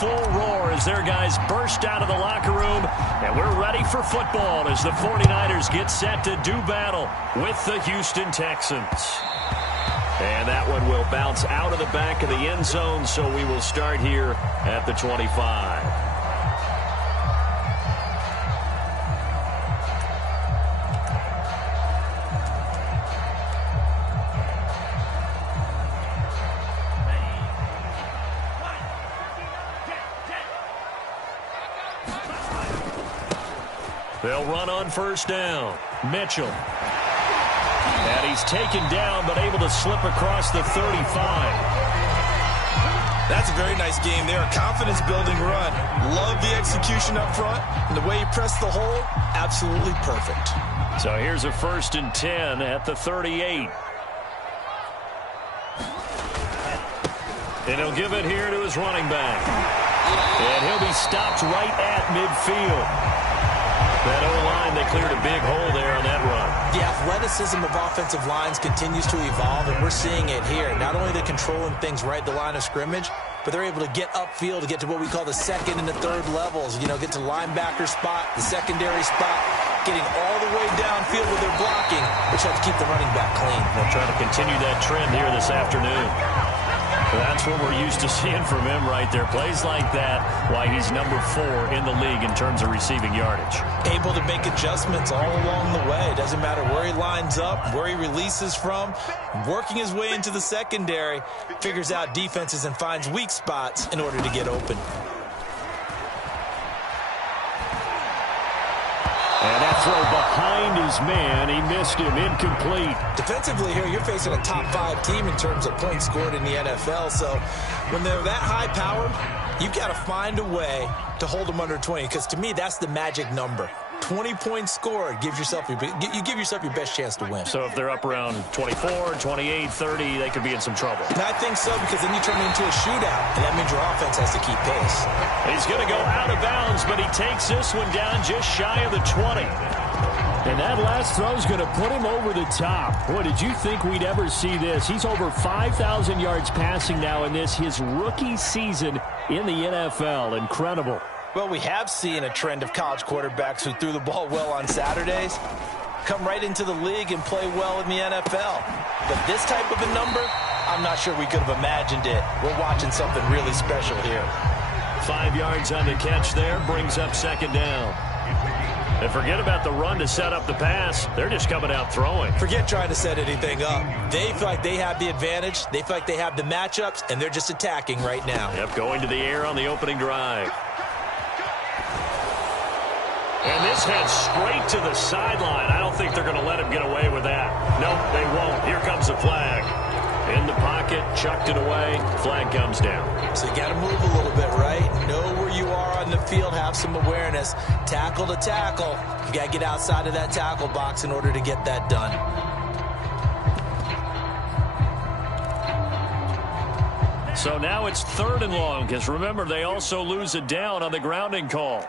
Full roar as their guys burst out of the locker room, and we're ready for football as the 49ers get set to do battle with the Houston Texans. And that one will bounce out of the back of the end zone, so we will start here at the 25. They'll run on first down. Mitchell. And he's taken down, but able to slip across the 35. That's a very nice game there. A confidence-building run. Love the execution up front. And the way he pressed the hole, absolutely perfect. So here's a 1st and 10 at the 38. And he'll give it here to his running back. And he'll be stopped right at midfield. That O-line, they cleared a big hole there on that run. The athleticism of offensive lines continues to evolve, and we're seeing it here. Not only are they controlling things right at the line of scrimmage, but they're able to get upfield to get to what we call the second and the third levels. You know, get to the linebacker spot, the secondary spot, getting all the way downfield with their blocking, which helps keep the running back clean. They'll try to continue that trend here this afternoon. That's what we're used to seeing from him right there. Plays like that, why he's number 4 in the league in terms of receiving yardage. Able to make adjustments all along the way. Doesn't matter where he lines up, where he releases from. Working his way into the secondary, figures out defenses and finds weak spots in order to get open. And that throw behind his man, he missed him, incomplete. Defensively here, you're facing a top 5 team in terms of points scored in the NFL. So when they're that high powered, you've got to find a way to hold them under 20. Because to me, that's the magic number. 20 points scored gives yourself you give yourself your best chance to win. So if they're up around 24, 28, 30, they could be in some trouble. And I think so, because then you turn it into a shootout, and that means your offense has to keep pace. He's going to go out of bounds, but he takes this one down just shy of the 20. And that last throw is going to put him over the top. Boy, did you think we'd ever see this? He's over 5,000 yards passing now in this, his rookie season in the NFL. Incredible. Well, we have seen a trend of college quarterbacks who threw the ball well on Saturdays come right into the league and play well in the NFL. But this type of a number, I'm not sure we could have imagined it. We're watching something really special here. 5 yards on the catch there, brings up 2nd down. And forget about the run to set up the pass. They're just coming out throwing. Forget trying to set anything up. They feel like they have the advantage. They feel like they have the matchups, and they're just attacking right now. Yep, going to the air on the opening drive. And this heads straight to the sideline. I don't think they're going to let him get away with that. Nope, they won't. Here comes the flag. In the pocket, chucked it away. Flag comes down. So you got to move a little bit, right? Know where you are on the field. Have some awareness. Tackle to tackle. You got to get outside of that tackle box in order to get that done. So now it's 3rd and long, because remember, they also lose it down on the grounding call.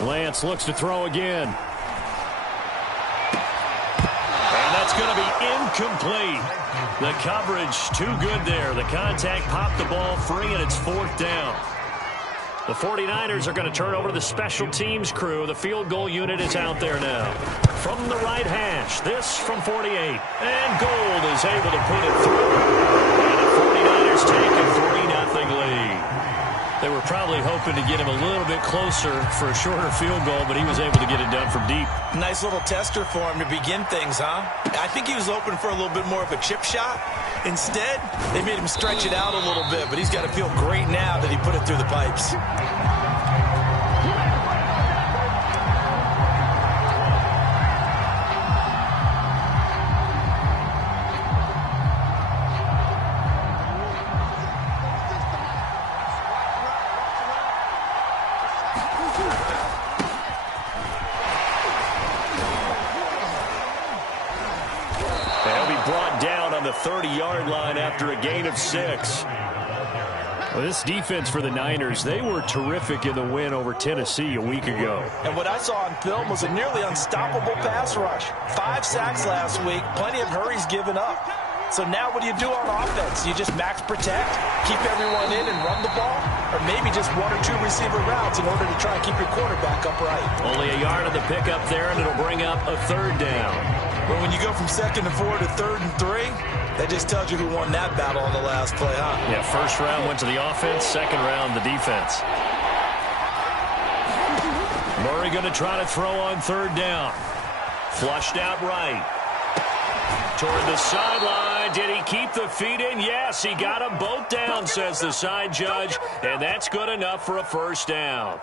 Lance looks to throw again. And that's going to be incomplete. The coverage too good there. The contact popped the ball free, and it's 4th down. The 49ers are going to turn over to the special teams crew. The field goal unit is out there now. From the right hash, this from 48. And Gold is able to put it through. And the 49ers take a 3-0 lead. They were probably hoping to get him a little bit closer for a shorter field goal, but he was able to get it done from deep. Nice little tester for him to begin things, huh? I think he was open for a little bit more of a chip shot. Instead, they made him stretch it out a little bit, but he's got to feel great now that he put it through the pipes. They'll be brought down on the 30-yard line after a gain of 6. Well, this defense for the Niners, they were terrific in the win over Tennessee a week ago. And what I saw on film was a nearly unstoppable pass rush. 5 sacks last week, plenty of hurries given up. So now what do you do on offense? You just max protect, keep everyone in and run the ball? Or maybe just 1 or 2 receiver routes in order to try and keep your quarterback upright? Only a yard on the pickup there, and it'll bring up a 3rd down. But when you go from 2nd and 4 to 3rd and 3, that just tells you who won that battle on the last play, huh? Yeah, 1st round went to the offense, 2nd round the defense. Murray going to try to throw on 3rd down. Flushed out right. Toward the sideline. Did he keep the feet in? Yes, he got them both down, says the side judge. And that's good enough for a 1st down.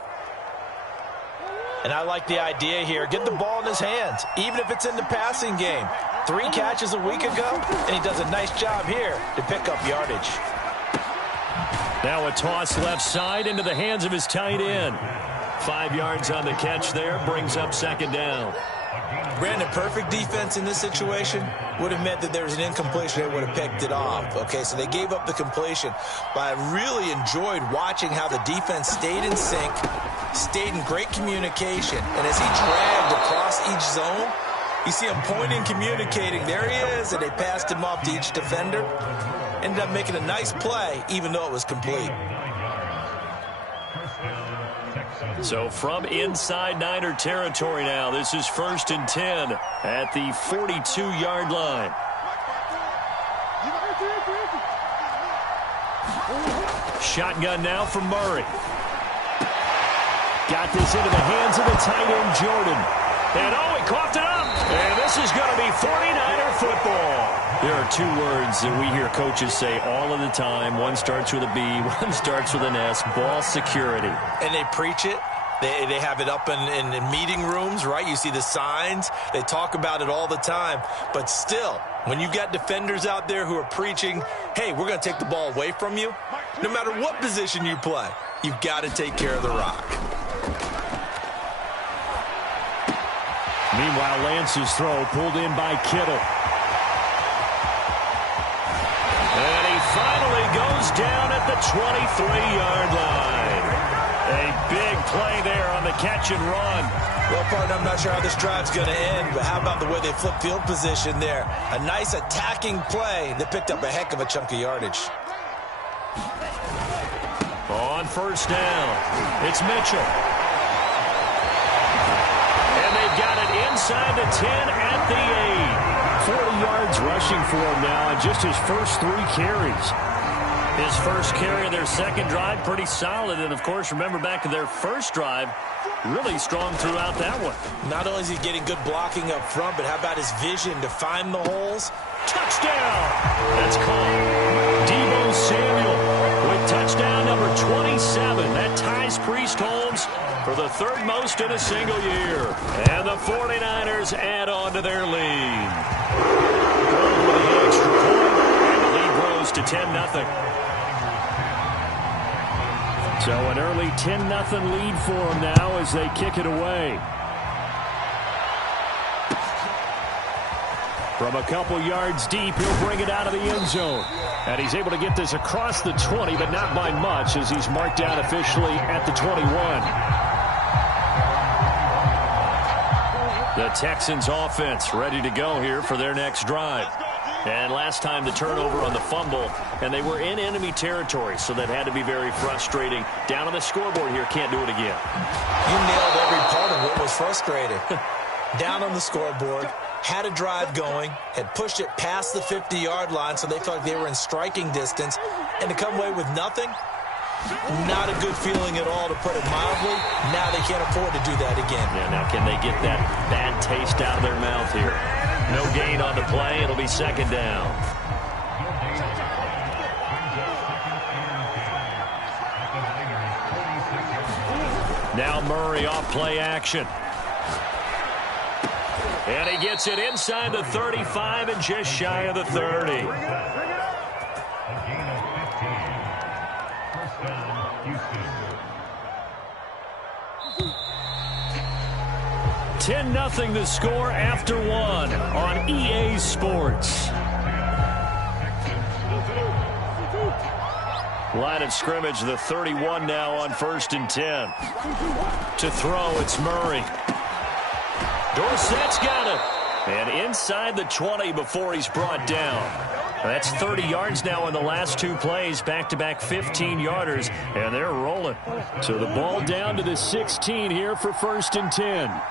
And I like the idea here. Get the ball in his hands, even if it's in the passing game. 3 catches a week ago, and he does a nice job here to pick up yardage. Now a toss left side into the hands of his tight end. 5 yards on the catch there, brings up 2nd down. Brandon, perfect defense in this situation would have meant that there was an incompletion. They would have picked it off. Okay, so they gave up the completion. But I really enjoyed watching how the defense stayed in sync, stayed in great communication. And as he dragged across each zone, you see him pointing, communicating. There he is, and they passed him off to each defender. Ended up making a nice play, even though it was complete. So from inside Niner territory now, this is 1st and 10 at the 42-yard line. Shotgun now for Murray. Got this into the hands of the tight end, Jordan. And oh, he coughed it up. And this is going to be 49er football. There are 2 words that we hear coaches say all of the time. One starts with a B, one starts with an S, ball security. And they preach it. They have it up in meeting rooms, right? You see the signs. They talk about it all the time. But still, when you've got defenders out there who are preaching, hey, we're going to take the ball away from you, no matter what position you play, you've got to take care of the rock. Meanwhile, Lance's throw pulled in by Kittle. And he finally goes down at the 23-yard line. A big play there on the catch and run. Well, partner, I'm not sure how this drive's going to end, but how about the way they flip field position there? A nice attacking play that picked up a heck of a chunk of yardage. On 1st down, it's Mitchell. And they've got it inside the 10 at the 8. 40 yards rushing for him now on just his first 3 carries. His first carry of their 2nd drive, pretty solid. And, of course, remember back to their 1st drive, really strong throughout that one. Not only is he getting good blocking up front, but how about his vision to find the holes? Touchdown! That's called Deebo Samuel with touchdown number 27. That ties Priest Holmes for the 3rd most in a single year. And the 49ers add on to their lead. With the extra point, and the lead grows to 10-0. So an early 10-0 lead for them now as they kick it away. From a couple yards deep, he'll bring it out of the end zone. And he's able to get this across the 20, but not by much as he's marked down officially at the 21. The Texans offense ready to go here for their next drive. And last time the turnover on the fumble, and they were in enemy territory, so that had to be very frustrating. Down on the scoreboard here, can't do it again. You nailed every part of what was frustrating. Down on the scoreboard, had a drive going, had pushed it past the 50-yard line, so they felt like they were in striking distance, and to come away with nothing, not a good feeling at all, to put it mildly. Now they can't afford to do that again. Yeah, now can they get that bad taste out of their mouth here? No gain on the play. It'll be 2nd down. Now Murray off play action. And he gets it inside the 35 and just shy of the 30. 10-0 the score after 1 on EA Sports. Line of scrimmage, the 31 now on 1st and 10. To throw, it's Murray. Dorsett's got it. And inside the 20 before he's brought down. That's 30 yards now in the last 2 plays. Back-to-back 15-yarders, and they're rolling. So the ball down to the 16 here for 1st and 10.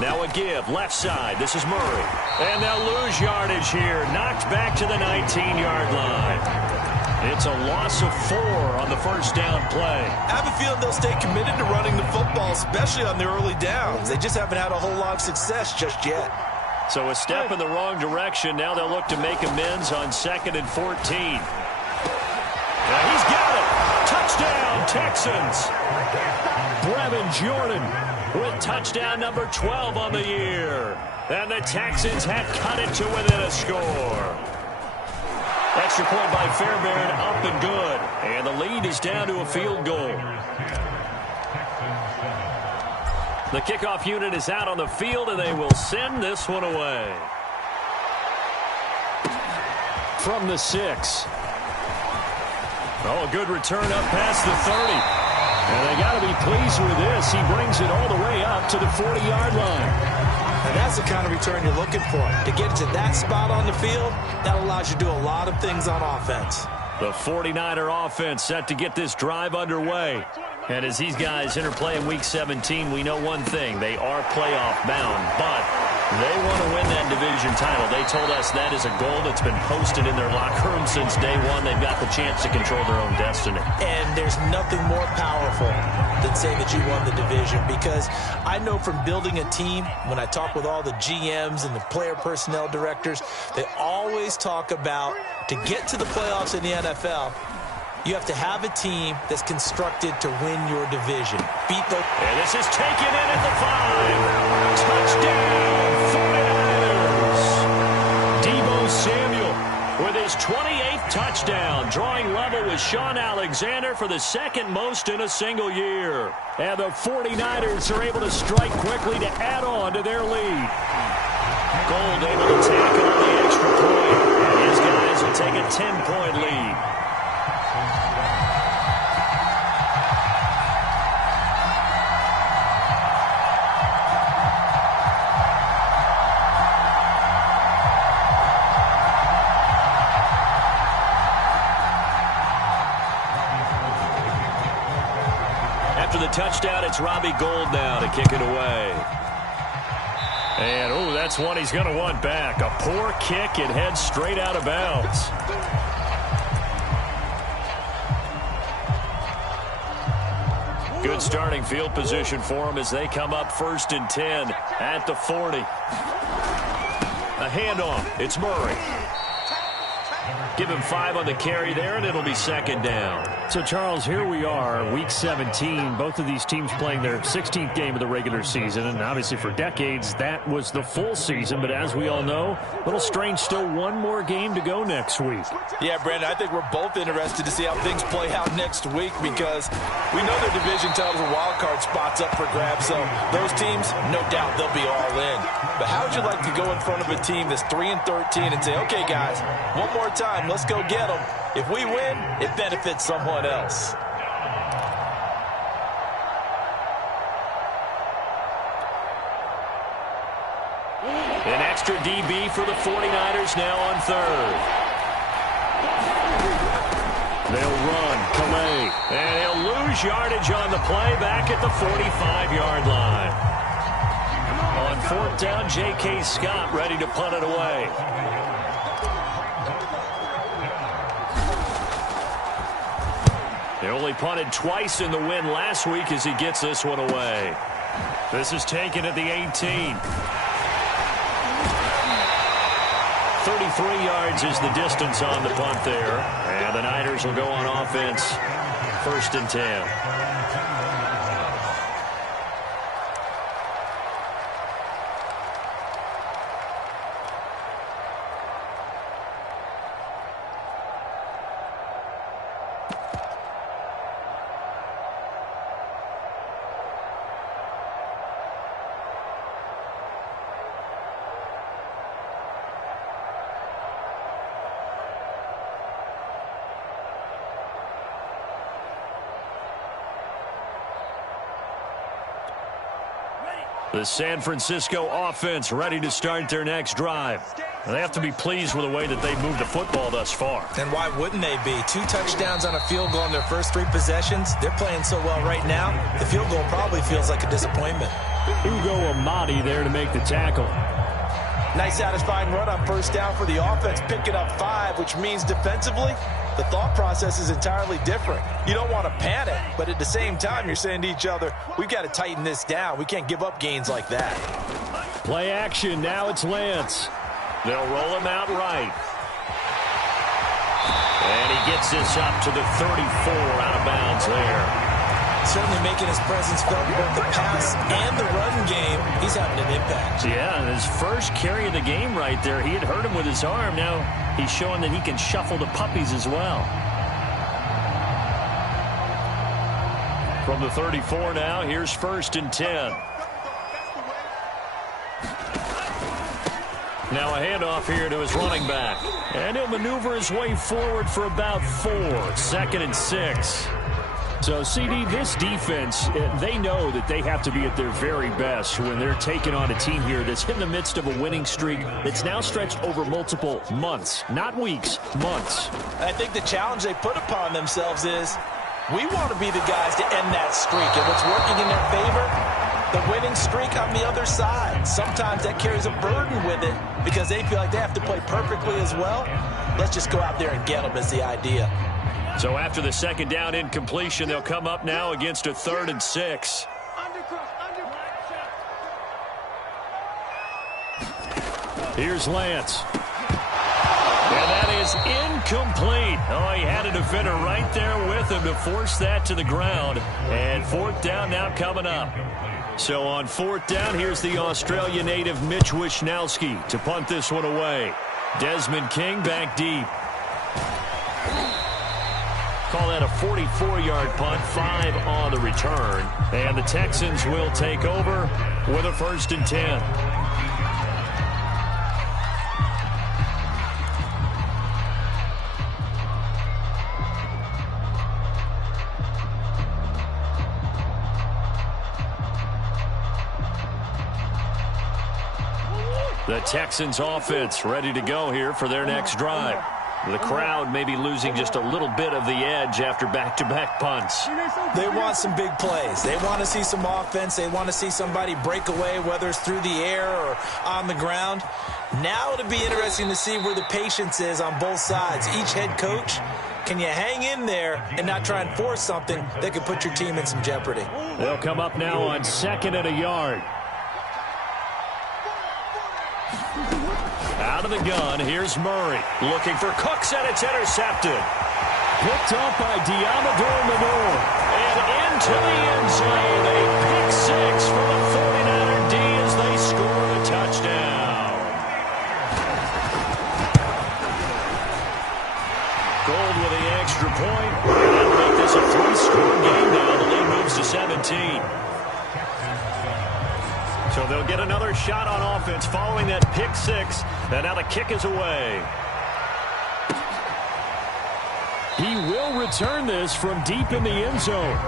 Now a give, left side. This is Murray. And they'll lose yardage here. Knocked back to the 19-yard line. It's a loss of 4 on the first down play. I have a feeling they'll stay committed to running the football, especially on the early downs. They just haven't had a whole lot of success just yet. So a step in the wrong direction. Now they'll look to make amends on 2nd and 14. Now he's got it. Touchdown, Texans. Brevin Jordan with touchdown number 12 on the year. And the Texans have cut it to within a score. Extra point by Fairbairn, up and good. And the lead is down to a field goal. The kickoff unit is out on the field, and they will send this one away. From the 6. Oh, a good return up past the 30. And they got to be pleased with this. He brings it all the way up to the 40-yard line. And that's the kind of return you're looking for. To get to that spot on the field, that allows you to do a lot of things on offense. The 49er offense set to get this drive underway. And as these guys interplay in Week 17, we know one thing. They are playoff bound, but they want to win that division title. They told us that is a goal that's been posted in their locker room since day one. They've got the chance to control their own destiny. And there's nothing more powerful than saying that you won the division, because I know from building a team, when I talk with all the GMs and the player personnel directors, they always talk about, to get to the playoffs in the NFL, you have to have a team that's constructed to win your division. Beat the... And this is taken in at the 5. Touchdown, 49ers. Deebo Samuel with his 28th touchdown, drawing level with Sean Alexander for the second most in a single year. And the 49ers are able to strike quickly to add on to their lead. Gold able to tackle on the extra point, and his guys will take a 10-point lead. After the touchdown, it's Robbie Gould now to kick it away. And, oh, that's one he's going to want back. A poor kick. It heads straight out of bounds. Good starting field position for them as they come up 1st and 10 at the 40. A handoff. It's Murray. Give him 5 on the carry there, and it'll be 2nd down. So, Charles, here we are, Week 17. Both of these teams playing their 16th game of the regular season, and obviously for decades, that was the full season. But as we all know, a little strange, still one more game to go next week. Yeah, Brandon, I think we're both interested to see how things play out next week, because we know their division titles and wild card spots up for grabs. So those teams, no doubt they'll be all in. But how would you like to go in front of a team that's 3-13 and say, okay, guys, one more time, let's go get them. If we win, it benefits someone else. An extra DB for the 49ers now on 3rd. They'll run, Calais, and he'll lose yardage on the play back at the 45-yard line. On 4th down, J.K. Scott ready to punt it away. They only punted twice in the win last week as he gets this one away. This is taken at the 18. 33 yards is the distance on the punt there. And the Niners will go on offense 1st and 10. The San Francisco offense ready to start their next drive. They have to be pleased with the way that they've moved the football thus far. And why wouldn't they be? 2 touchdowns on a field goal in their first 3 possessions. They're playing so well right now, the field goal probably feels like a disappointment. Ugo Amadi there to make the tackle. Nice satisfying run on first down for the offense, picking up 5, which means defensively, the thought process is entirely different. You don't want to panic, but at the same time, you're saying to each other, we've got to tighten this down. We can't give up gains like that. Play action. Now it's Lance. They'll roll him out right. And he gets this up to the 34 out of bounds there. Certainly making his presence felt in both the pass and the run game. He's having an impact. Yeah, his first carry of the game right there. He had hurt him with his arm. Now he's showing that he can shuffle the puppies as well. From the 34 now, here's 1st and 10. Now a handoff here to his running back. And he'll maneuver his way forward for about 4. 2nd and 6. So, CD, this defense, they know that they have to be at their very best when they're taking on a team here that's in the midst of a winning streak that's now stretched over multiple months, not weeks, months. I think the challenge they put upon themselves is we want to be the guys to end that streak. And what's working in their favor? The winning streak on the other side. Sometimes that carries a burden with it because they feel like they have to play perfectly as well. Let's just go out there and get them is the idea. So after the 2nd down incompletion, they'll come up now against a 3rd and 6. Here's Lance. And that is incomplete. Oh, he had a defender right there with him to force that to the ground. And 4th down now coming up. So on 4th down, here's the Australia native Mitch Wishnowski to punt this one away. Desmond King back deep. Call that a 44-yard punt, 5 on the return. And the Texans will take over with a 1st and 10. The Texans offense ready to go here for their next drive. The crowd may be losing just a little bit of the edge after back-to-back punts. They want some big plays. They want to see some offense. They want to see somebody break away, whether it's through the air or on the ground. Now it'll be interesting to see where the patience is on both sides. Each head coach, can you hang in there and not try and force something that could put your team in some jeopardy? They'll come up now on 2nd and a yard. Out of the gun, here's Murray. Looking for Cooks, and it's intercepted. Picked up by Diamador Manor. And into the end zone. A pick 6 for the 49er D as they score the touchdown. Gold with the extra point. That'll make this a 3-score game now. The lead moves to 17. So they'll get another shot on offense following that pick 6. And now the kick is away. He will return this from deep in the end zone.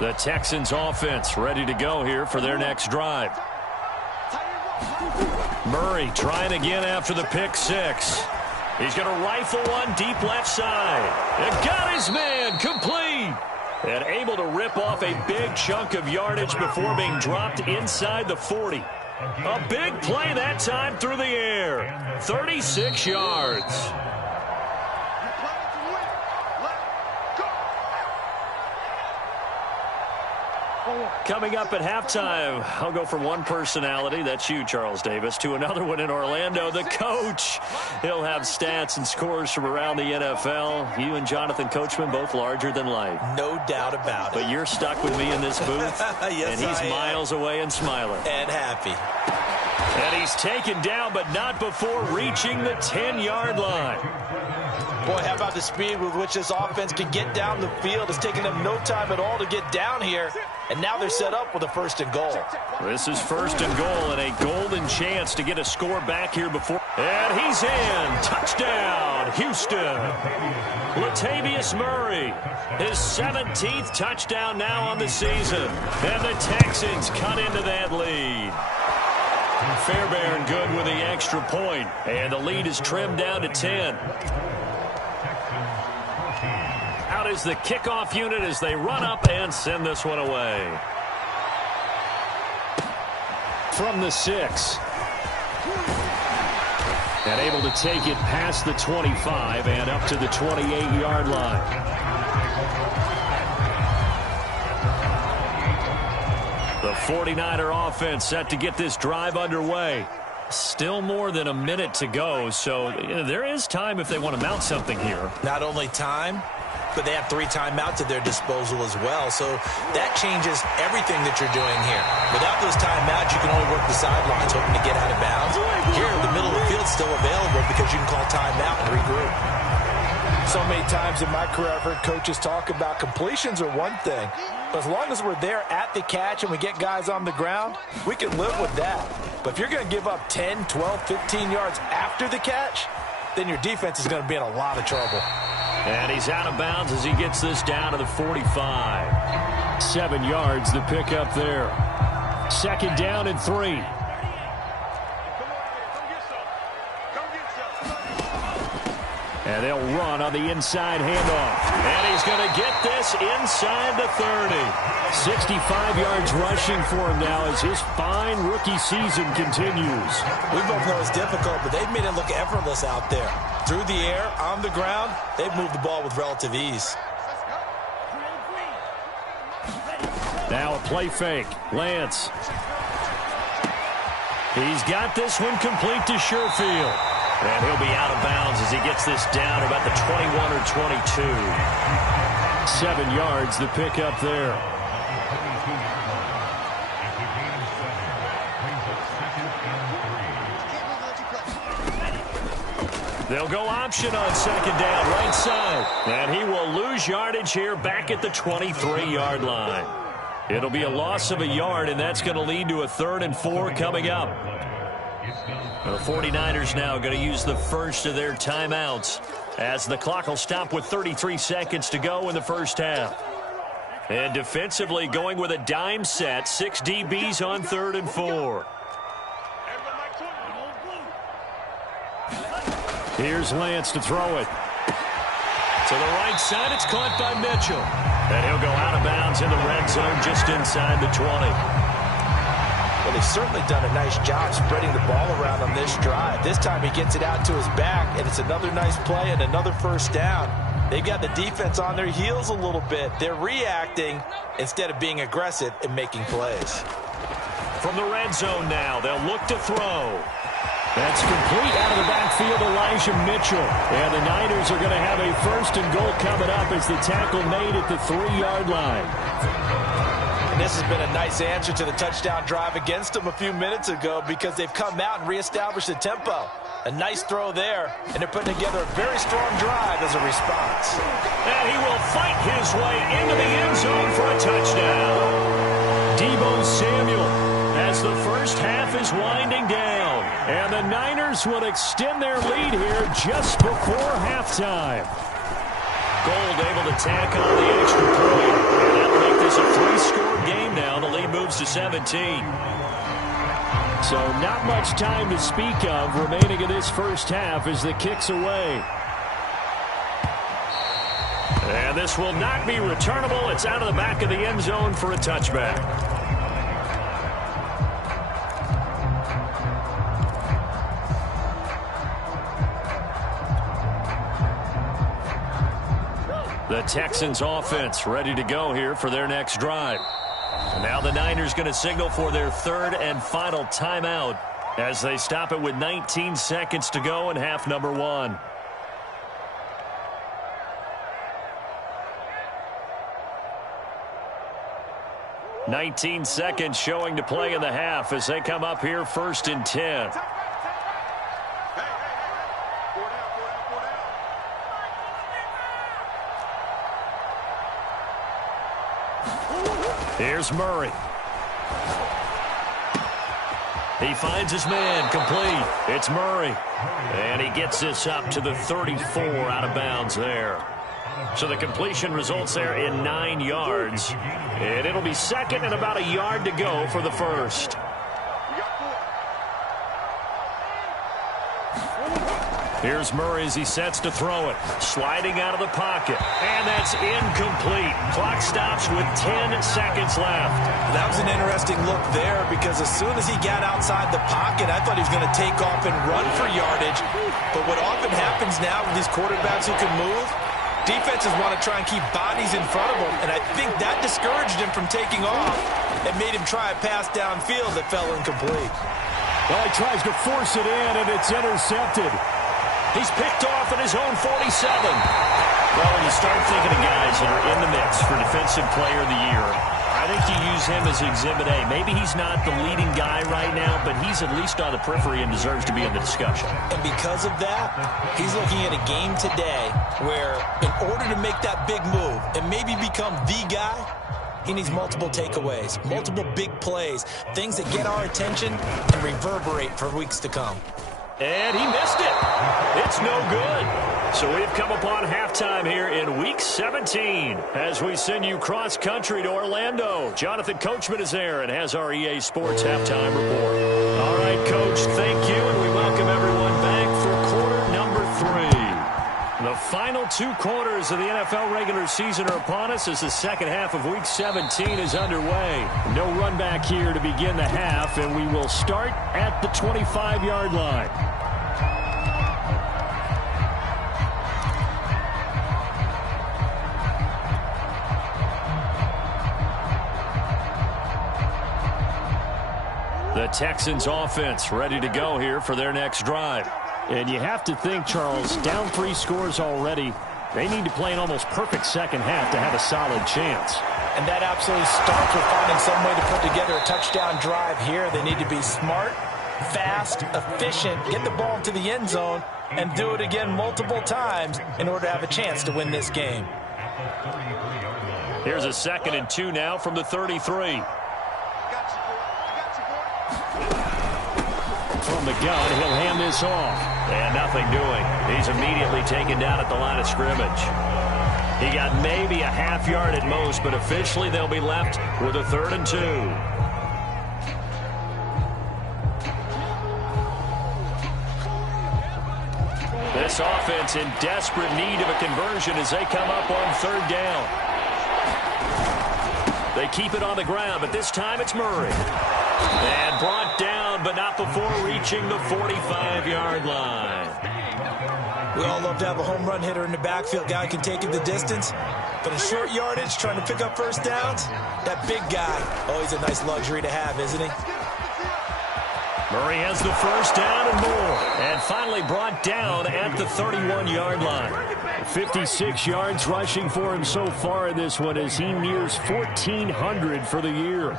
The Texans offense ready to go here for their next drive. Murray trying again after the pick 6. He's going to rifle one deep left side. And got his man complete. And able to rip off a big chunk of yardage before being dropped inside the 40. A big play that time through the air. 36 yards. Coming up at halftime, I'll go from one personality, that's you, Charles Davis, to another one in Orlando, the coach. He'll have stats and scores from around the NFL. You and Jonathan Coachman, both larger than life. No doubt about it. But you're stuck with me in this booth, yes, and he's miles away and smiling. And happy. And he's taken down, but not before reaching the 10-yard line. Boy, how about the speed with which this offense can get down the field? It's taking them no time at all to get down here. And now they're set up with a 1st and goal. This is 1st and goal and a golden chance to get a score back here before. And he's in. Touchdown, Houston. Latavius Murray, his 17th touchdown now on the season. And the Texans cut into that lead. Fairbairn good with the extra point. And the lead is trimmed down to 10. Out is the kickoff unit as they run up and send this one away. From the 6. And able to take it past the 25 and up to the 28-yard line. The 49er offense set to get this drive underway. Still more than a minute to go, so there is time if they want to mount something here. Not only time, but they have 3 timeouts at their disposal as well. So that changes everything that you're doing here. Without those timeouts, you can only work the sidelines, hoping to get out of bounds. Here, the middle of the field's still available because you can call timeout and regroup. So many times in my career, I've heard coaches talk about completions are one thing. But as long as we're there at the catch and we get guys on the ground, we can live with that. But if you're going to give up 10, 12, 15 yards after the catch, then your defense is going to be in a lot of trouble. And he's out of bounds as he gets this down to the 45. 7 yards, the pickup there. 2nd down and 3. And they'll run on the inside handoff. And he's going to get this inside the 30. 65 yards rushing for him now as his fine rookie season continues. We both know it's difficult, but they've made it look effortless out there. Through the air, on the ground, they've moved the ball with relative ease. Now a play fake. Lance. He's got this one complete to Sherfield. And he'll be out of bounds as he gets this down about the 21 or 22. 7 yards, the pickup there. They'll go option on 2nd down, right side. And he will lose yardage here back at the 23-yard line. It'll be a loss of a yard, and that's going to lead to a 3rd and 4 coming up. The 49ers now going to use the first of their timeouts as the clock will stop with 33 seconds to go in the first half. And defensively going with a dime set, 6 DBs on 3rd and 4. Here's Lance to throw it. To the right side, it's caught by Mitchell. And he'll go out of bounds in the red zone just inside the 20. Well, they've certainly done a nice job spreading the ball around on this drive. This time he gets it out to his back, and it's another nice play and another 1st down. They've got the defense on their heels a little bit. They're reacting instead of being aggressive and making plays. From the red zone now, they'll look to throw. That's complete out of the backfield, Elijah Mitchell. And the Niners are going to have a 1st and goal coming up as the tackle made at the 3-yard line. And this has been a nice answer to the touchdown drive against them a few minutes ago because they've come out and reestablished the tempo. A nice throw there, and they're putting together a very strong drive as a response. And he will fight his way into the end zone for a touchdown. Deebo Samuel as the first half is winding down. And the Niners will extend their lead here just before halftime. Gold able to tack on the extra point. And that'll make this a 3-score game now. The lead moves to 17. So not much time to speak of remaining in this first half as the kick's away. And this will not be returnable. It's out of the back of the end zone for a touchback. The Texans offense ready to go here for their next drive. And now the Niners going to signal for their 3rd and final timeout as they stop it with 19 seconds to go in half number 1. "19 seconds showing to play in the half as they come up here 1st and 10. Here's Murray. He finds his man, complete. It's Murray. And he gets this up to the 34 out of bounds there. So the completion results there in 9 yards. And it'll be second and about a yard to go for the first. Here's Murray as he sets to throw it. Sliding out of the pocket. And that's incomplete. Clock stops with 10 seconds left. That was an interesting look there because as soon as he got outside the pocket, I thought he was going to take off and run for yardage. But what often happens now with these quarterbacks who can move, defenses want to try and keep bodies in front of them. And I think that discouraged him from taking off and made him try a pass downfield that fell incomplete. Well, he tries to force it in, and it's intercepted. He's picked off at his own 47. Well, when you start thinking of guys that are in the mix for Defensive Player of the Year, I think you use him as Exhibit A. Maybe he's not the leading guy right now, but he's at least on the periphery and deserves to be in the discussion. And because of that, he's looking at a game today where in order to make that big move and maybe become the guy, he needs multiple takeaways, multiple big plays, things that get our attention and reverberate for weeks to come. And he missed it. It's no good. So we've come upon halftime here in Week 17 as we send you cross-country to Orlando. Jonathan Coachman is there and has our EA Sports halftime report. All right, Coach, thank you, and we welcome everyone back for quarter number 3. The final 2 quarters of the NFL regular season are upon us as the second half of Week 17 is underway. No run back here to begin the half, and we will start at the 25-yard line. The Texans offense ready to go here for their next drive. And you have to think, Charles, down 3 scores already. They need to play an almost perfect second half to have a solid chance. And that absolutely starts with finding some way to put together a touchdown drive here. They need to be smart, fast, efficient, get the ball into the end zone, and do it again multiple times in order to have a chance to win this game. Here's a 2nd and 2 now from the 33. From the gun, he'll hand this off. And nothing doing. He's immediately taken down at the line of scrimmage. He got maybe a half yard at most, but officially they'll be left with a 3rd and 2. This offense in desperate need of a conversion as they come up on 3rd down. They keep it on the ground, but this time it's Murray. And brought down, but not before reaching the 45-yard line. We all love to have a home run hitter in the backfield. Guy can take it the distance. But in short yardage, trying to pick up first downs, that big guy, always a nice luxury to have, isn't he? Murray has the first down and more. And finally brought down at the 31-yard line. 56 yards rushing for him so far in this one as he nears 1,400 for the year.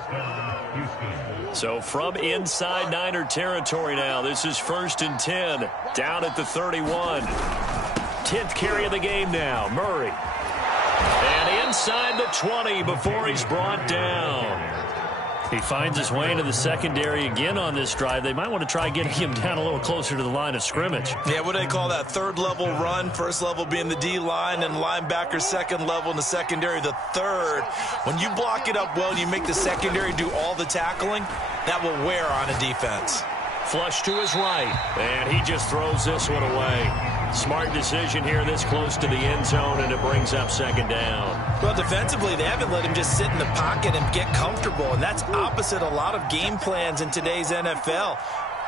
So from inside Niner territory now, this is 1st and 10, down at the 31. 10th carry of the game now, Murray. And inside the 20 before he's brought down. He finds his way into the secondary again on this drive. They might want to try getting him down a little closer to the line of scrimmage. Yeah, what do they call that? 3rd level run. 1st level being the D-line and linebacker. 2nd level in the secondary, the 3rd. When you block it up well and you make the secondary do all the tackling, that will wear on a defense. Flush to his right, and he just throws this one away. Smart decision here this close to the end zone, and it brings up 2nd down. Well, defensively, they haven't let him just sit in the pocket and get comfortable, and that's opposite a lot of game plans in today's NFL.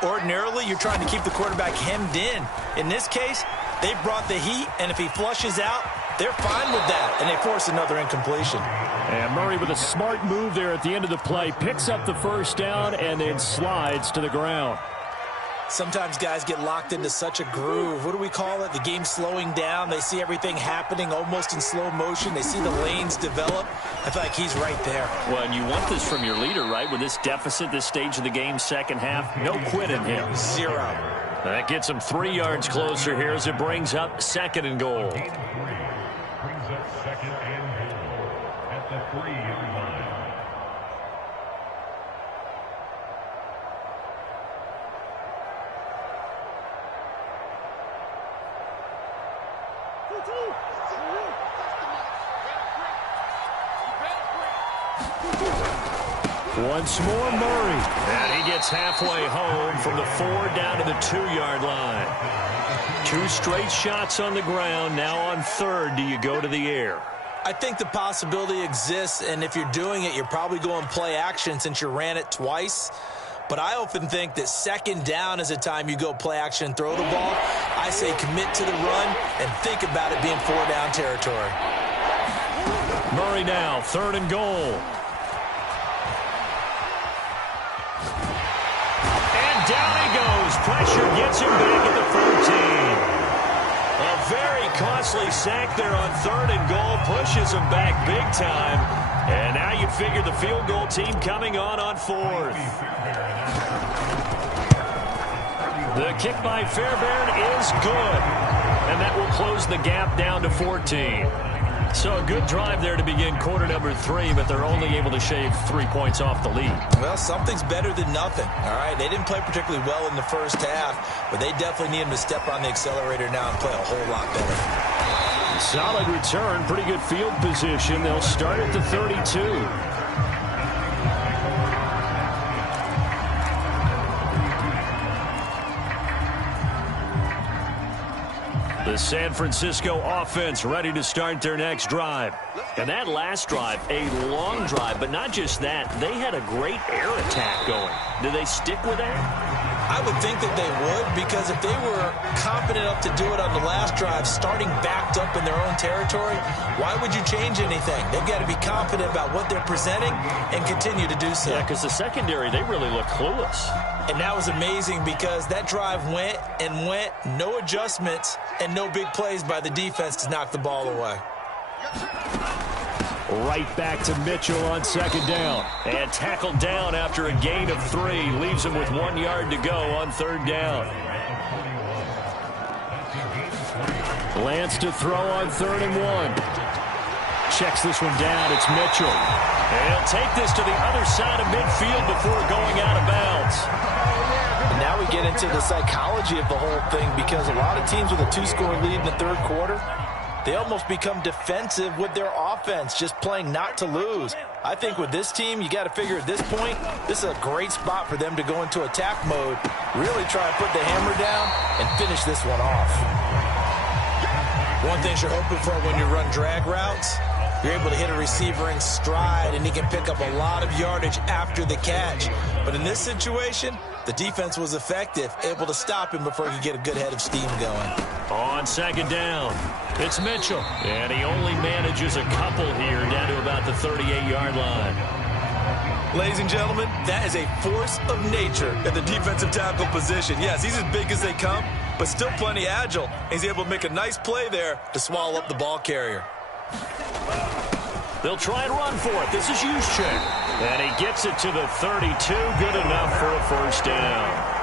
Ordinarily, you're trying to keep the quarterback hemmed in. In this case, they brought the heat, and if he flushes out, they're fine with that, and they force another incompletion. And Murray with a smart move there at the end of the play, picks up the first down and then slides to the ground. Sometimes guys get locked into such a groove. What do we call it? The game slowing down. They see everything happening almost in slow motion. They see the lanes develop. I feel like he's right there. Well, and you want this from your leader, right? With this deficit, this stage of the game, second half, no quit in him. 0. That gets him 3 yards closer here as it brings up 2nd and goal. Brings up 2nd and goal at the 3-yard line. Once more, Murray. And he gets halfway home from the 4 down to the 2-yard line. 2 straight shots on the ground. Now on 3rd, do you go to the air? I think the possibility exists, and if you're doing it, you're probably going play action since you ran it twice. But I often think that 2nd down is a time you go play action and throw the ball. I say commit to the run and think about it being 4 down territory. Murray now, 3rd and goal. Down he goes. Pressure gets him back at the 14. A very costly sack there on 3rd and goal. Pushes him back big time. And now you'd figure the field goal team coming on 4th. The kick by Fairbairn is good. And that will close the gap down to 14. So a good drive there to begin quarter number 3, but they're only able to shave 3 points off the lead. Well, something's better than nothing, all right? They didn't play particularly well in the first half, but they definitely need them to step on the accelerator now and play a whole lot better. Solid return, pretty good field position. They'll start at the 32. The San Francisco offense ready to start their next drive. And that last drive, a long drive, but not just that. They had a great air attack going. Do they stick with that? I would think that they would, because if they were confident enough to do it on the last drive, starting backed up in their own territory, why would you change anything? They've got to be confident about what they're presenting and continue to do so. Yeah, because the secondary, they really look clueless. And that was amazing because that drive went and went, no adjustments, and no big plays by the defense to knock the ball away. Right back to Mitchell on 2nd down. And tackled down after a gain of 3. Leaves him with 1 yard to go on 3rd down. Lance to throw on 3rd and 1. Checks this one down. It's Mitchell. And he'll take this to the other side of midfield before going out of bounds. And now we get into the psychology of the whole thing, because a lot of teams with a 2-score lead in the 3rd quarter, they almost become defensive with their offense, just playing not to lose. I think with this team, you got to figure at this point, this is a great spot for them to go into attack mode, really try and put the hammer down and finish this one off. One thing you're hoping for when you run drag routes, you're able to hit a receiver in stride, and he can pick up a lot of yardage after the catch. But in this situation, the defense was effective, able to stop him before he could get a good head of steam going. On 2nd down, it's Mitchell. And he only manages a couple here down to about the 38-yard line. Ladies and gentlemen, that is a force of nature at the defensive tackle position. Yes, he's as big as they come, but still plenty agile. He's able to make a nice play there to swallow up the ball carrier. They'll try and run for it. This is Juszczyk. And he gets it to the 32. Good enough for a 1st down.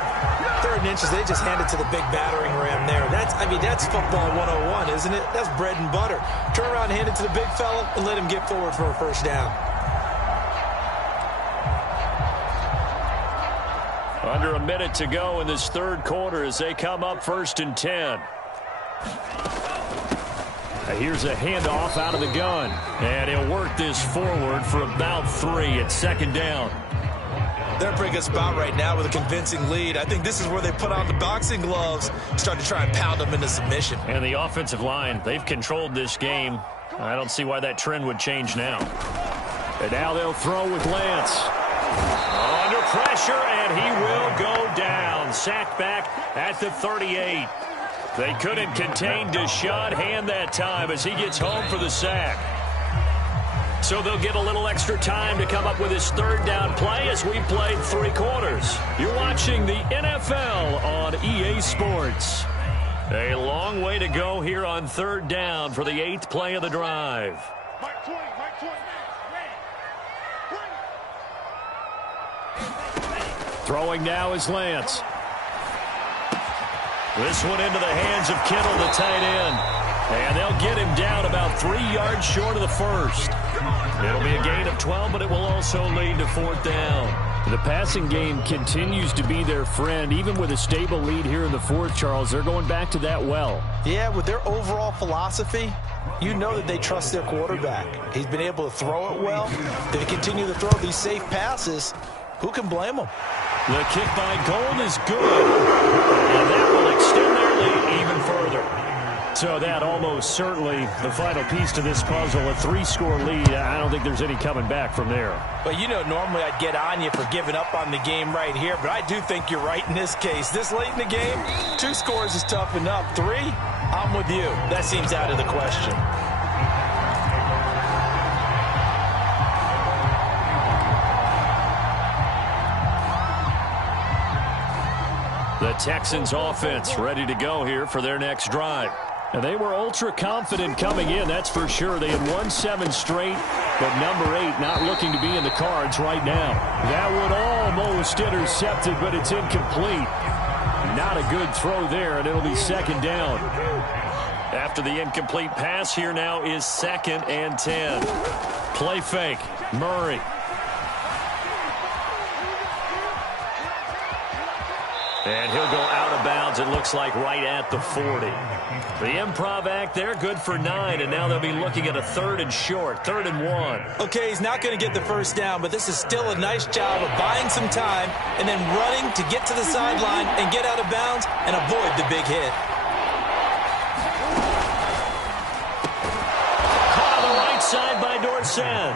3rd and inches, they just hand it to the big battering ram there. That's football 101, isn't it? That's bread and butter. Turn around, hand it to the big fella, and let him get forward for a 1st down. Under a minute to go in this 3rd quarter as they come up 1st and 10. Here's a handoff out of the gun. And he'll work this forward for about 3 at 2nd down. They're in a pretty good spot right now with a convincing lead. I think this is where they put on the boxing gloves, start to try and pound them into submission. And the offensive line, they've controlled this game. I don't see why that trend would change now. And now they'll throw with Lance. Under pressure, and he will go down. Sacked back at the 38. They couldn't contain Deshaun Hand that time as he gets home for the sack. So they'll get a little extra time to come up with his 3rd down play as we played 3 quarters. You're watching the NFL on EA Sports. A long way to go here on 3rd down for the 8th play of the drive. Throwing now is Lance. This one into the hands of Kittle, the tight end. And they'll get him down about 3 yards short of the first. It'll be a gain of 12, but it will also lead to 4th down. The passing game continues to be their friend. Even with a stable lead here in the 4th, Charles, they're going back to that well. Yeah, with their overall philosophy, you know that they trust their quarterback. He's been able to throw it well. They continue to throw these safe passes. Who can blame them? The kick by Gold is good. And that will extend their lead even further. So that almost certainly the final piece to this puzzle, a 3-score lead. I don't think there's any coming back from there. Well, you know, normally I'd get on you for giving up on the game right here, but I do think you're right in this case. This late in the game, 2 scores is tough enough. 3, I'm with you. That seems out of the question. The Texans offense ready to go here for their next drive. And they were ultra confident coming in, that's for sure. They had won 7 straight, but number 8 not looking to be in the cards right now. That one almost intercepted, but it's incomplete. Not a good throw there, and it'll be 2nd down. After the incomplete pass, here now is 2nd and 10. Play fake. Murray. And he'll go out of bounds, it looks like, right at the 40. The improv act there, good for 9, and now they'll be looking at a 3rd and short, 3rd and 1. Okay, he's not going to get the first down, but this is still a nice job of buying some time and then running to get to the sideline and get out of bounds and avoid the big hit. Caught on the right side by Dorsett.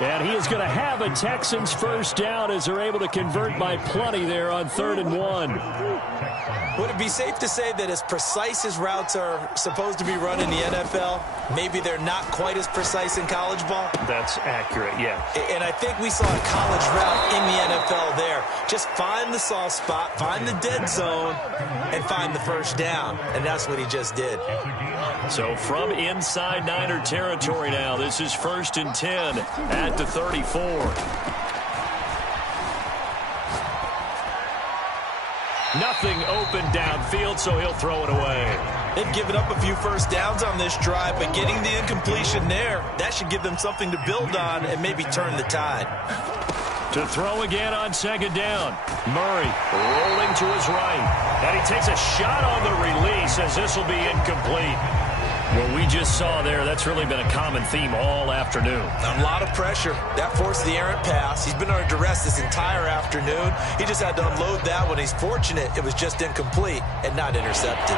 And he is going to have a Texans first down as they're able to convert by plenty there on 3rd and 1. Would it be safe to say that as precise as routes are supposed to be run in the NFL, maybe they're not quite as precise in college ball? That's accurate, yeah. And I think we saw a college route in the NFL there. Just find the soft spot, find the dead zone, and find the first down. And that's what he just did. So from inside Niner territory now, this is 1st and 10 at the 34. Nothing open downfield, so he'll throw it away. They've given up a few first downs on this drive, but getting the incompletion there, that should give them something to build on and maybe turn the tide. To throw again on 2nd down. Murray rolling to his right. And he takes a shot on the release as this will be incomplete. What we just saw there, that's really been a common theme all afternoon. A lot of pressure. That forced the errant pass. He's been under duress this entire afternoon. He just had to unload that one. He's fortunate it was just incomplete and not intercepted.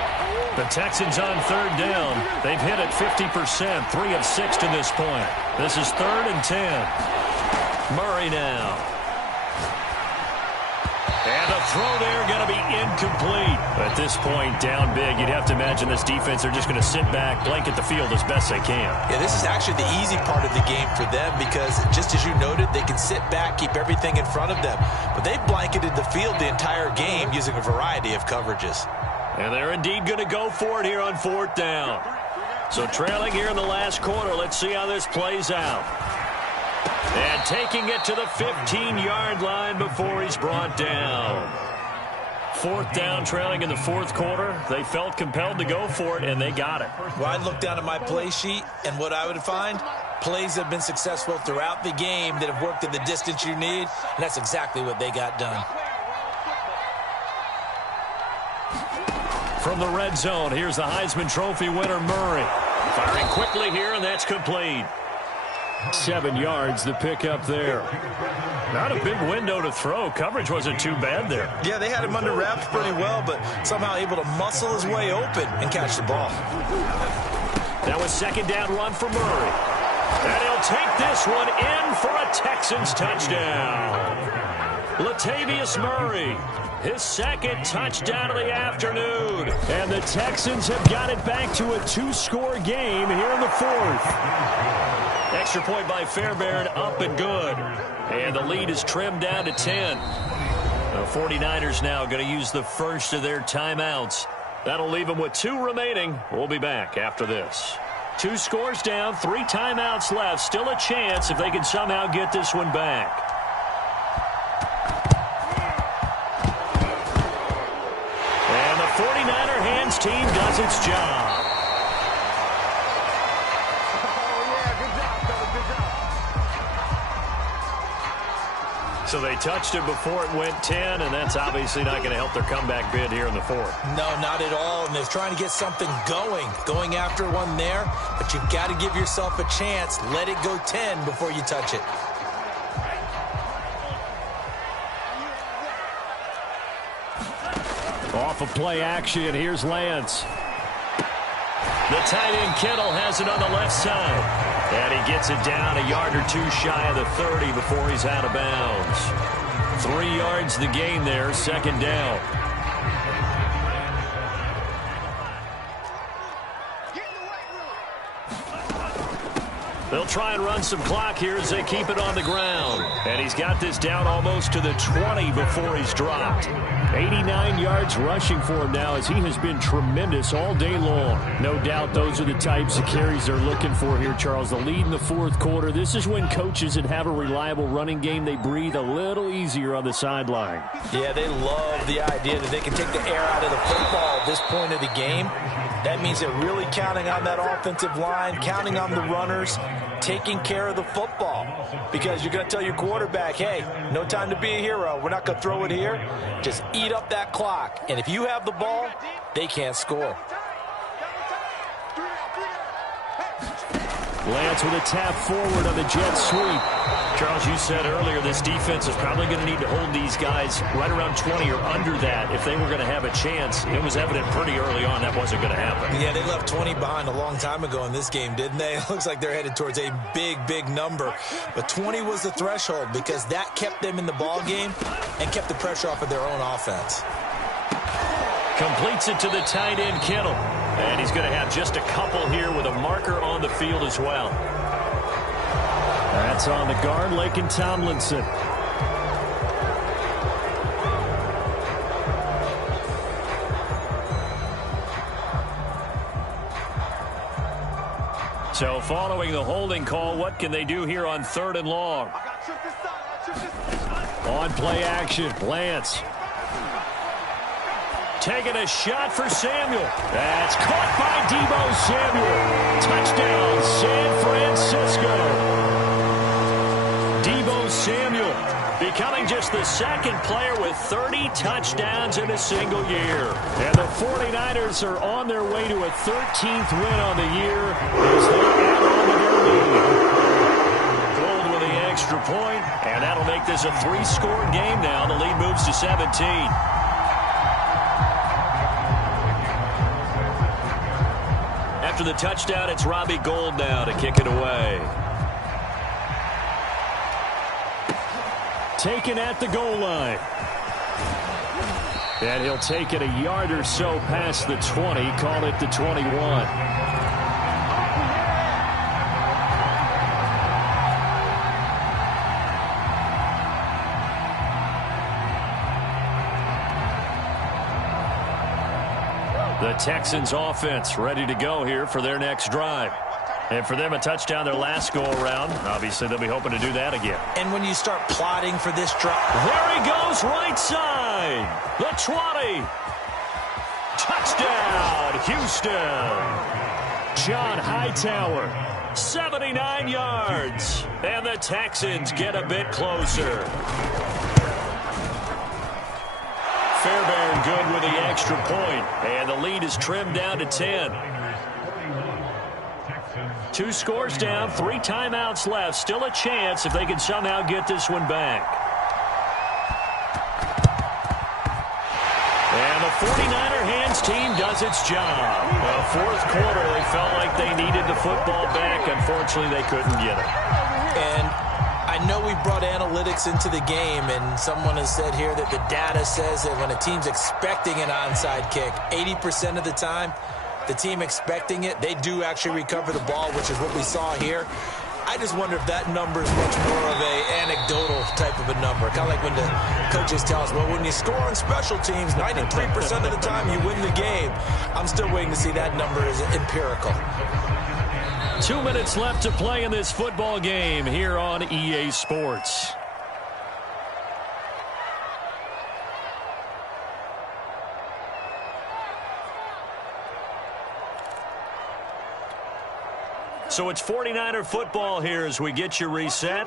The Texans on 3rd down. They've hit it 50%, 3 of 6 to this point. This is 3rd and 10. Murray now. And the throw there going to be incomplete. At this point, down big, you'd have to imagine this defense, they're just going to sit back, blanket the field as best they can. Yeah, this is actually the easy part of the game for them because, just as you noted, they can sit back, keep everything in front of them. But they've blanketed the field the entire game using a variety of coverages. And they're indeed going to go for it here on 4th down. So trailing here in the last quarter, let's see how this plays out. And taking it to the 15-yard line before he's brought down. 4th down, trailing in the 4th quarter. They felt compelled to go for it, and they got it. Well, I'd look down at my play sheet, and what I would find, plays that have been successful throughout the game that have worked at the distance you need, and that's exactly what they got done. From the red zone, here's the Heisman Trophy winner, Murray. Firing quickly here, and that's complete. 7 yards, the pickup there. Not a big window to throw. Coverage wasn't too bad there. Yeah, they had him under wraps pretty well, but somehow able to muscle his way open and catch the ball. That was 2nd down run for Murray. And he'll take this one in for a Texans touchdown. Latavius Murray, his 2nd touchdown of the afternoon. And the Texans have got it back to a 2-score game here in the 4th. Extra point by Fairbairn, up and good. And the lead is trimmed down to 10. The 49ers now going to use the first of their timeouts. That'll leave them with 2 remaining. We'll be back after this. 2 scores down, 3 timeouts left. Still a chance if they can somehow get this one back. And the 49er hands team does its job. So they touched it before it went 10, and that's obviously not going to help their comeback bid here in the fourth. No, not at all, and they're trying to get something going after one there, but you've got to give yourself a chance. Let it go 10 before you touch it. Off of play action, here's Lance. The tight end Kittle has it on the left side. And he gets it down a yard or two shy of the 30 before he's out of bounds. 3 yards the gain there, second down. They'll try and run some clock here as they keep it on the ground. And he's got this down almost to the 20 before he's dropped. 89 yards rushing for him now as he has been tremendous all day long. No doubt those are the types of carries they're looking for here, Charles. The lead in the fourth quarter. This is when coaches that have a reliable running game, they breathe a little easier on the sideline. Yeah, they love the idea that they can take the air out of the football at this point of the game. That means they're really counting on that offensive line, counting on the runners, taking care of the football. Because you're going to tell your quarterback, hey, no time to be a hero. We're not going to throw it here. Just eat up that clock. And if you have the ball, they can't score. Lance with a tap forward on the jet sweep. Charles, you said earlier this defense is probably going to need to hold these guys right around 20 or under that if they were going to have a chance. It was evident pretty early on that wasn't going to happen. Yeah, they left 20 behind a long time ago in this game, didn't they? It looks like they're headed towards a big number. But 20 was the threshold because that kept them in the ball game and kept the pressure off of their own offense. Completes it to the tight end, Kittle. And he's going to have just a couple here with a marker on the field as well. That's on the guard, Laken Tomlinson. So following the holding call, what can they do here on 3rd and long? On play action, Lance. Taking a shot for Samuel. That's caught by Deebo Samuel. Touchdown, San Francisco. Deebo Samuel becoming just the second player with 30 touchdowns in a single year. And the 49ers are on their way to a 13th win on the year as they add on to their lead. Gold with the extra point, and that'll make this a 3-score game now. The lead moves to 17. After the touchdown, it's Robbie Gould now to kick it away. Taken at the goal line. And he'll take it a yard or so past the 20, call it the 21. The Texans offense ready to go here for their next drive. And for them, a touchdown their last go-around. Obviously, they'll be hoping to do that again. And when you start plotting for this drive. There he goes, right side. The 20. Touchdown, Houston. John Hightower, 79 yards. And the Texans get a bit closer. Fairbairn good with the extra point. And the lead is trimmed down to 10. 2 scores down, 3 timeouts left. Still a chance if they can somehow get this one back. And the 49er hands team does its job. Well, fourth quarter, they felt like they needed the football back. Unfortunately, they couldn't get it. And I know we brought analytics into the game, and someone has said here that the data says that when a team's expecting an onside kick, 80% of the time, the team expecting it, they do actually recover the ball, which is what we saw here. I just wonder if that number is much more of a anecdotal type of a number. Kind of like when the coaches tell us, well, when you score on special teams, 93% of the time you win the game. I'm still waiting to see that number is empirical. 2 minutes left to play in this football game here on EA Sports. So it's 49er football here as we get you reset.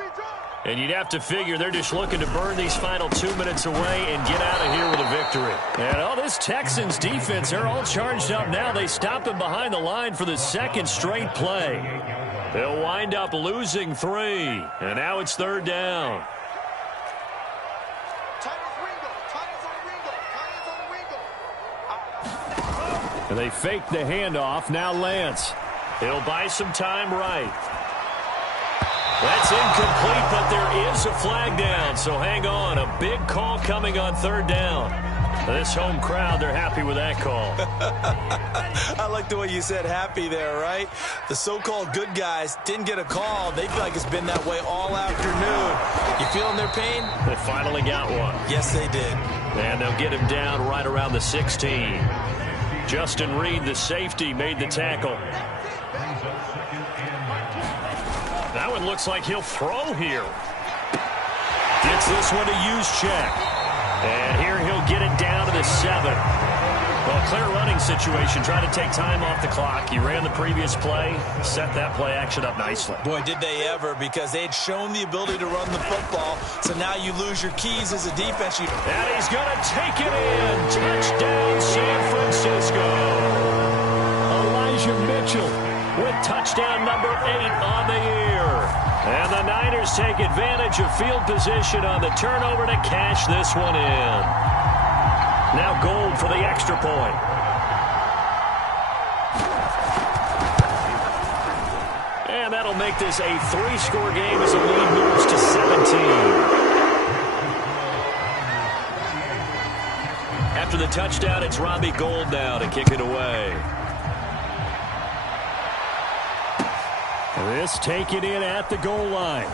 And you'd have to figure they're just looking to burn these final 2 minutes away and get out of here with a victory. And all this Texans defense, they're all charged up now. They stop him behind the line for the second straight play. They'll wind up losing 3. And now it's 3rd down. And they fake the handoff. Now Lance. He'll buy some time right. That's incomplete, but there is a flag down, so hang on. A big call coming on 3rd down. This home crowd, they're happy with that call. I like the way you said happy there, right? The so-called good guys didn't get a call. They feel like it's been that way all afternoon. You feeling their pain? They finally got one. Yes, they did. And they'll get him down right around the 16. Justin Reed, the safety, made the tackle. That one looks like he'll throw here. Gets this one to Juszczyk. And here he'll get it down to the 7. Well, clear running situation, trying to take time off the clock. He ran the previous play, set that play action up nicely. Boy, did they ever, because they had shown the ability to run the football. So now you lose your keys as a defense. And he's going to take it in. Touchdown, San Francisco. Elijah Mitchell with touchdown number 8 on the year. And the Niners take advantage of field position on the turnover to cash this one in. Now Gold for the extra point. And that'll make this a 3-score game as the lead moves to 17. After the touchdown, it's Robbie Gould now to kick it away. This taken in at the goal line.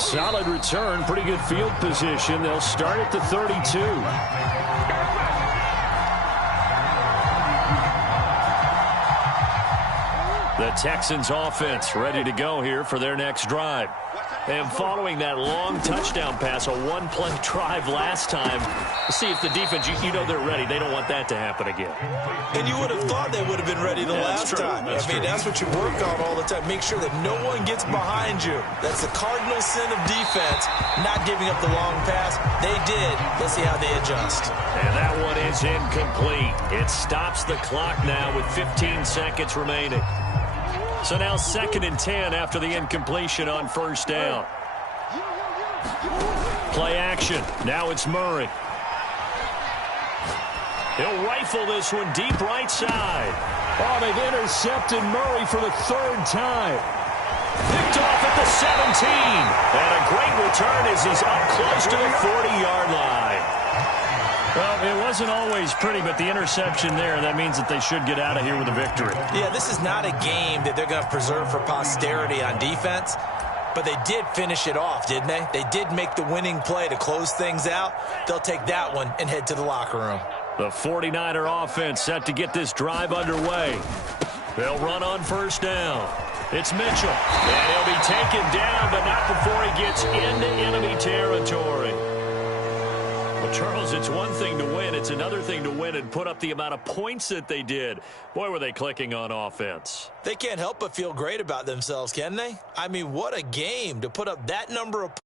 Solid return, pretty good field position. They'll start at the 32. The Texans offense ready to go here for their next drive. And following that long touchdown pass, a one-play drive last time, see if the defense, you know they're ready. They don't want that to happen again. And you would have thought they would have been ready the last time. That's what you work on all the time. Make sure that no one gets behind you. That's the cardinal sin of defense, not giving up the long pass. They did. Let's see how they adjust. And that one is incomplete. It stops the clock now with 15 seconds remaining. So now 2nd and 10 after the incompletion on 1st down. Play action. Now it's Murray. He'll rifle this one deep right side. Oh, they've intercepted Murray for the 3rd time. Picked off at the 17. And a great return as he's up close to the 40-yard line. Well, it wasn't always pretty, but the interception there, that means that they should get out of here with a victory. Yeah, this is not a game that they're going to preserve for posterity on defense, but they did finish it off, didn't they? They did make the winning play to close things out. They'll take that one and head to the locker room. The 49er offense set to get this drive underway. They'll run on 1st down. It's Mitchell, and he'll be taken down, but not before he gets into enemy territory. Well, Charles, it's one thing to win. It's another thing to win and put up the amount of points that they did. Boy, were they clicking on offense. They can't help but feel great about themselves, can they? I mean, what a game to put up that number of points.